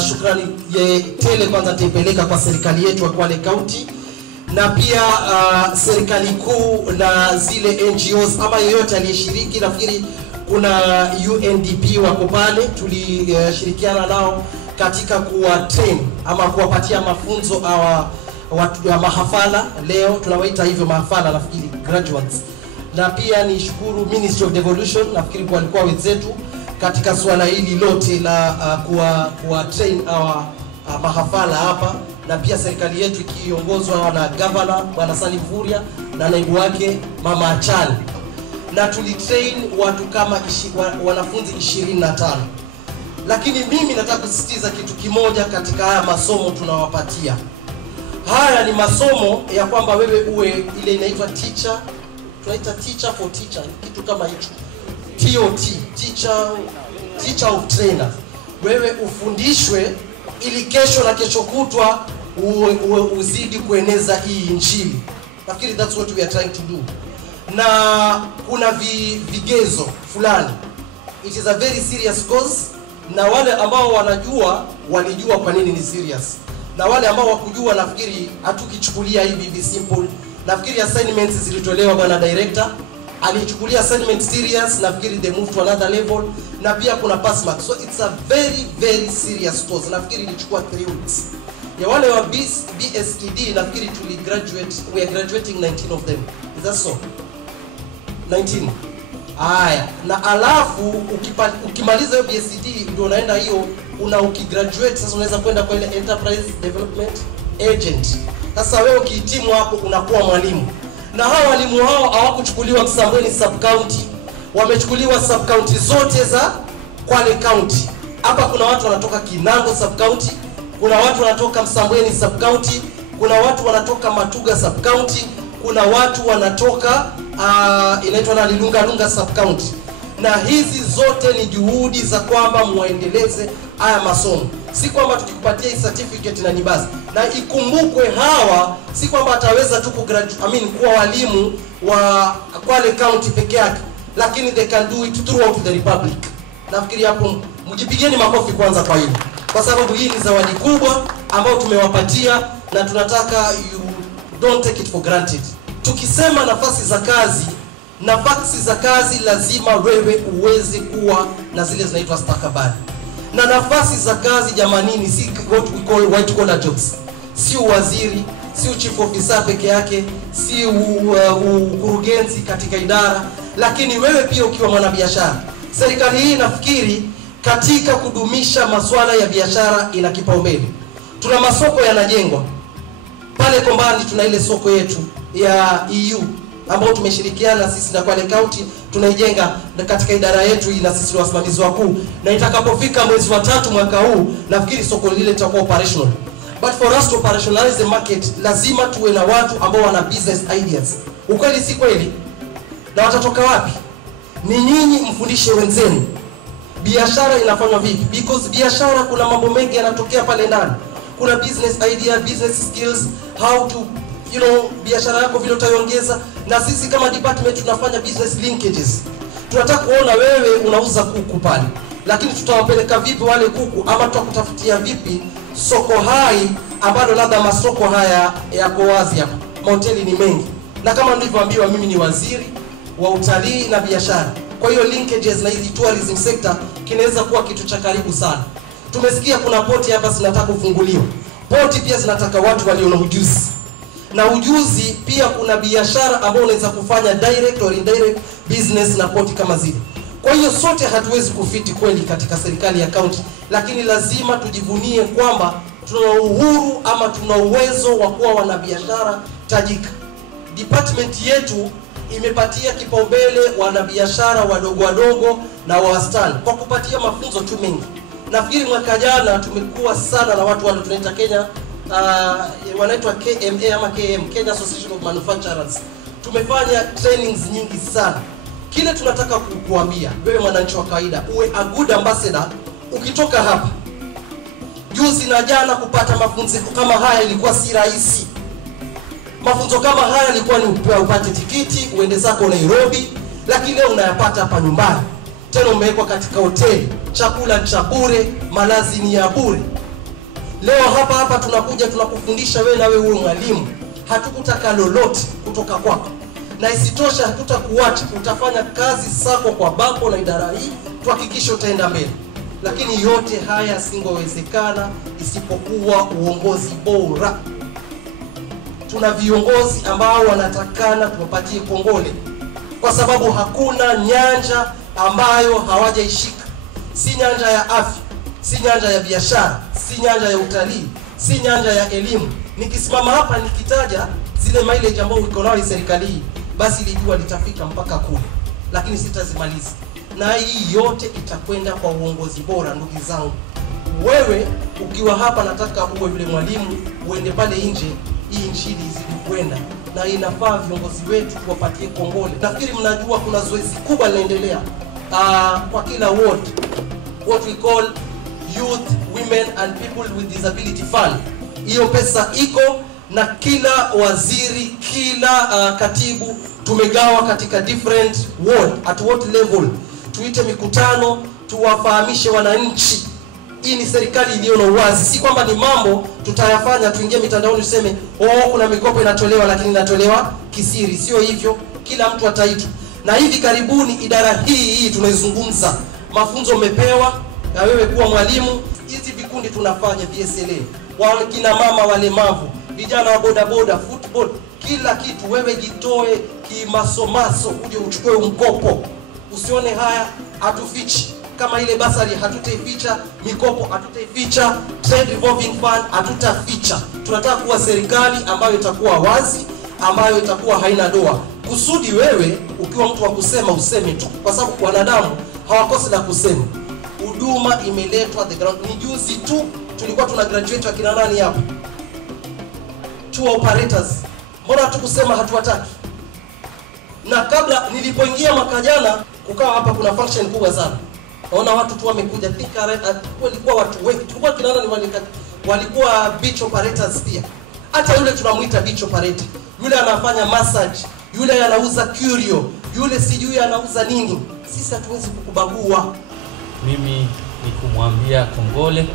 shukrani tele kwanza tupeleka kwa serikali yetu ya Kwale County na pia serikali kuu na zile NGOs ama yoyote aliyeshiriki. Nafikiri kuna UNDP wako pale, tulishirikiana nao katika kuwatrain ama kuwapatia mafunzo watu wa mahafala. Leo tunawaita hivyo mahafala, nafikiri graduates. Na pia ni shukuru Ministry of Devolution, nafikiri walikuwa wenzetu katika swala hili lote la kuwa train mahafala hapa, na pia serikali yetu ikiongozwa na governor Bwana Salim Vuria na naibu wake Mama Achani, na tulitrain watu kama wanafunzi 25. Lakini mimi nataka kusisitiza kitu kimoja katika haya masomo tunawapatia. Haya ni masomo ya kwamba wewe uwe ile inaitwa teacher, tunaita teacher for teacher, kitu kama hicho. TOT, teacher of trainers. Wewe ufundishwe ili kesho na kesho kutwa uzidi kueneza hii injili. Nafikiri that's what we are trying to do. Na kuna vigezo fulani. It is a very serious cause, na wale ambao wanajua walijua kwa nini ni serious. Na wale ambao wakujua nafikiri hatukichukulia hivi simple. Nafikiri assignments zilitolewa bwana director, alichukulia assignment serious, nafikiri they move to another level, na pia kuna pass mark. So it's a very very serious course. Nafikiri ilichukua 3 weeks. Ya wale wa BSED nafikiri we are graduating 19 of them. Is that so? 19. Haya, na alafu ukimaliza hiyo BSED ndio unaenda hiyo ukigraduate sasa unaweza kwenda kwa ile enterprise development agent. Sasa wewe ukihitimu hapo unakuwa mwalimu. Na hao walimu hao hawakuchukuliwa Msambweni sub county, wamechukuliwa sub county zote za Kwale County. Hapa kuna watu wanatoka Kinango sub county, kuna watu wanatoka Msambweni sub county, kuna watu wanatoka Matuga sub county, kuna watu wanatoka inaitwa na Lunga sub county. Na hizi zote ni juhudi za kwamba muendeleze haya masomo. Si kwamba tukikupatia hii certificate na ni basi. Na ikumbukwe hawa si kwamba ataweza tu kuwa walimu wa Kwale County peke yake, lakini they can do it throughout the republic. Nafikiri hapo mjipigeni makofi kwanza kwa hilo, kwa sababu hii ni zawadi kubwa ambayo tumewapatia na tunataka you don't take it for granted. Tukisema nafasi za kazi lazima wewe uweze kuwa na zile zinaitwa stakabadhi. Na nafasi za kazi jamanini si what we call white collar jobs. Si waziri, si chief officer peke yake, si ukurugenzi katika idara, lakini wewe pia ukiwa mwanabiashara. Serikali hii nafikiri katika kudumisha masuala ya biashara ina kipaumbele. Tuna masoko yanajengwa. Pale Kombani tuna ile soko yetu ya EU ambao tumeshirikiana sisi na Kwale County, tunaijenga katika idara yetu na sisi wasimamizi wakuu, na itakapofika mwezi wa 3 mwaka huu nafikiri soko lile litakuwa operational. But for us to operationalize the market lazima tuwe na watu ambao wana business ideas. Ukweli si kweli? Na watatoka wapi? Ni nyinyi mfundishe wenzenu biashara inafanywa vipi, because biashara kuna mambo mengi yanatokea pale ndani. Kuna business idea, business skills, how to biashara yako vile utaiongeza. Na sisi kama department tunafanya business linkages. Tunataka kuona wewe unauza kuku pale, lakini tutawapeleka vipi wale kuku, ama tutakutafutia vipi soko hai ambalo labda masoko haya yako wazi hapa. Mahoteli ni mengi, na kama nilivyoambiwa mimi ni waziri wa utalii na biashara. Kwa hiyo linkages na hizi tourism sector kinaweza kuwa kitu cha karibu sana. Tumesikia kuna poti hapa zinataka kufunguliwa. Poti pia zinataka watu walio na ujuzi. Na ujuzi pia kuna biashara ambayo unaweza kufanya direct or indirect business na poti kama zile. Kwa hiyo sote hatuwezi kufiti kweli katika serikali ya county, lakini lazima tujivunie kwamba tuna uhuru ama tuna uwezo wa kuwa wanabiashara tajika. Department yetu imepatia kipaumbele wanabiashara wadogo na wastani kwa kupatia mafunzo tu mengi. Nafikiri mwaka jana tumekuwa sana na watu tunaita Kenya wanaitwa KMA ama KM, Kenya Association of Manufacturers. Tumefanya trainings nyingi sana. Kile tunataka kukuambia wewe mwananchi wa kawaida, uwe a good ambassador. Ukitoka hapa juzi na jana kupata mafunzo kama haya ilikuwa si rahisi. Mafunzo kama haya ilikuwa ni upate tikiti uende zako Nairobi, lakini leo unayapata hapa nyumbani. Tena umewekwa katika hoteli, chakula cha bure, malazi ni ya bure. Leo hapa tunakuja tunakufundisha wewe na wewe mwalimu. Hatukutaka lolote kutoka kwako. Na isitosha hatutakuacha, utafanya kazi zako kwa bako na idara hii, tuhakikishe utaenda mbele. Lakini yote haya singewezekana isipokuwa uongozi bora. Tuna viongozi ambao wanatakana tuwapatie kongole, kwa sababu hakuna nyanja ambayo hawajaishika. Si nyanja ya afya, si nyanja ya biashara, si nyanja ya utalii, si nyanja ya elimu. Nikisimama hapa nikitaja zile mileage ambayo iko nayo serikali hii, basi lijua litafika mpaka kule, lakini sitazimaliza. Na hii yote itakwenda kwa uongozi bora. Ndugu zangu, wewe ukiwa hapa nataka uwe yule mwalimu, uende pale nje, hii nchini izidi kwenda, na inafaa viongozi wetu tuwapatie kongole. Nafikiri mnajua kuna zoezi kubwa linaendelea kwa kila ward, what we call Youth, Women and People with Disability Fund. Hiyo pesa iko na kila waziri, kila katibu tumegawa katika different ward, at what level. Tuite mikutano, tuwafahamishe wananchi. Hii ni serikali iliyo na uwazi, si kwamba ni mambo tutayafanya tuingie mitandaoni tuseme kuna mikopo inatolewa lakini inatolewa kisiri. Sio hivyo, kila mtu ataitwa. Na hivi karibuni idara hii tunaizungumza, mafunzo umepewa na wewe kuwa mwalimu. Hizi vikundi tunafanya VSLA, kina mama walemavu, vijana wa bodaboda, football, kila kitu. Wewe jitoe kimasomaso uje uchukue mkopo. Usione haya, hatufichi. Kama ile basari hatutaificha, mikopo hatutaificha, trade revolving fund hatutaficha. Tunataka kuwa serikali ambayo itakuwa wazi, ambayo itakuwa haina doa. Kusudi wewe ukiwa mtu wa kusema useme tu, kwa sababu wanadamu hawakosi la kusema. Huduma imeletwa the ground. Ni juzi tu tulikuwa tuna graduate akina nani hapa, tour operators. Mbona hatukusema hatuwataki? Na kabla nilipoingia mwaka jana, kukawa hapa kuna function kubwa sana. Naona watu tu wamekuja, walikuwa watu wengi. Tulikuwa kina nani walikuwa beach operators pia. Hata yule tunamuita beach operator, yule anafanya massage, yule anauza curio, yule sijui anauza nini. Sisi hatuwezi kukubagua. Mimi ni kumwambia kongole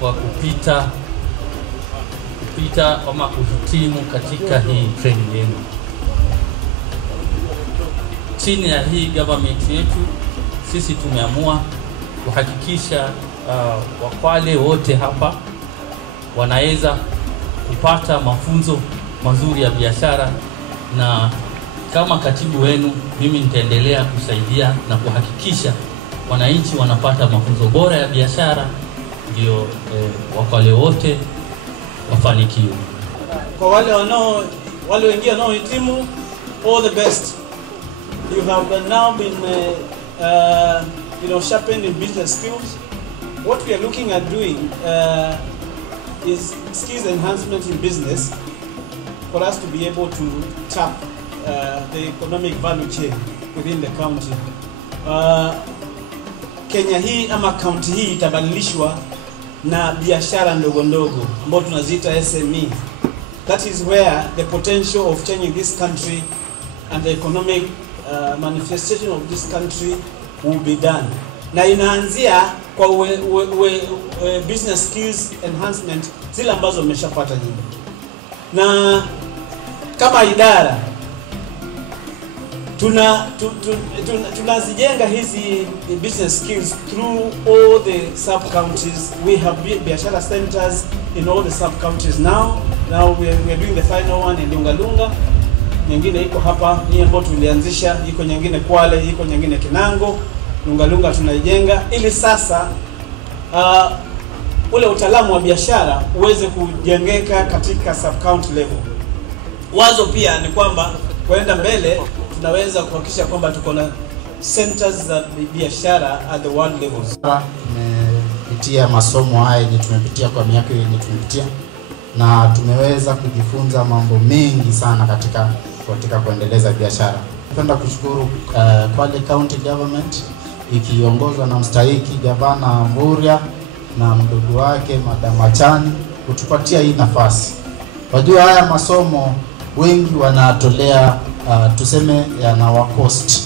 kwa kupita ama kuhitimu katika hii training yenu. Chini ya hii government yetu sisi tumeamua kuhakikisha wale wote hapa wanaweza kupata mafunzo mazuri ya biashara, na kama katibu wenu mimi nitaendelea kusaidia na kuhakikisha wananchi wanapata mafunzo bora ya biashara, ndio wale wote wafanikiwe. Kwa wale wengine wanaohitimu, all the best. You have now been sharpened in business skills. What we are looking at doing is skills enhancement in business for us to be able to tap the economic value chain within the county. Kenya hii ama county hii itabadilishwa na biashara ndogo ndogo ambazo tunaziita SME. That is where the potential of changing this country and the economic manifestation of this country will be done. Na inaanzia kwa business skills enhancement zile ambazo umeshapata nyingi. Na kama idara tunazijenga hizi business skills through all the sub counties. We have biashara centers in all the sub counties now. Now we are doing the final one in Lungalunga. Nyingine iko hapa, hii ambayo tulianzisha, iko nyingine Kwale, iko nyingine Kinango. Lungalunga tunaijenga ili sasa ule utaalamu wa biashara uweze kujengeka katika sub county level. Wazo pia ni kwamba kwenda mbele tunaweza kuhakikisha kwamba tuko na centers za biashara at the world levels. Tumepitia masomo haya yenye tumepitia kwa miaka yenye tumepitia, na tumeweza kujifunza mambo mengi sana katika kuendeleza biashara. Napenda kushukuru Kwale County Government ikiongozwa na mstahiki Gavana Mburia na mdogo wake Madam Achani kutupatia hii nafasi. Wajua haya masomo wengi wanatolea tuseme yana cost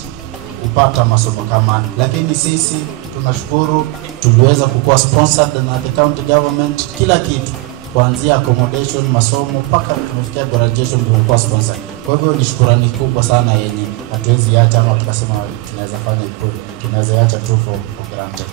kupata masomo kama, lakini sisi tunashukuru tuliweza kukuwa sponsored na the county government, kila kitu kuanzia accommodation, masomo mpaka tumefikia graduation tumekuwa sponsor. Kwa hivyo ni shukrani kubwa sana yenye hatuwezi acha ama tukasema tunaweza fanya ikuwe, tunaweza acha tu for granted.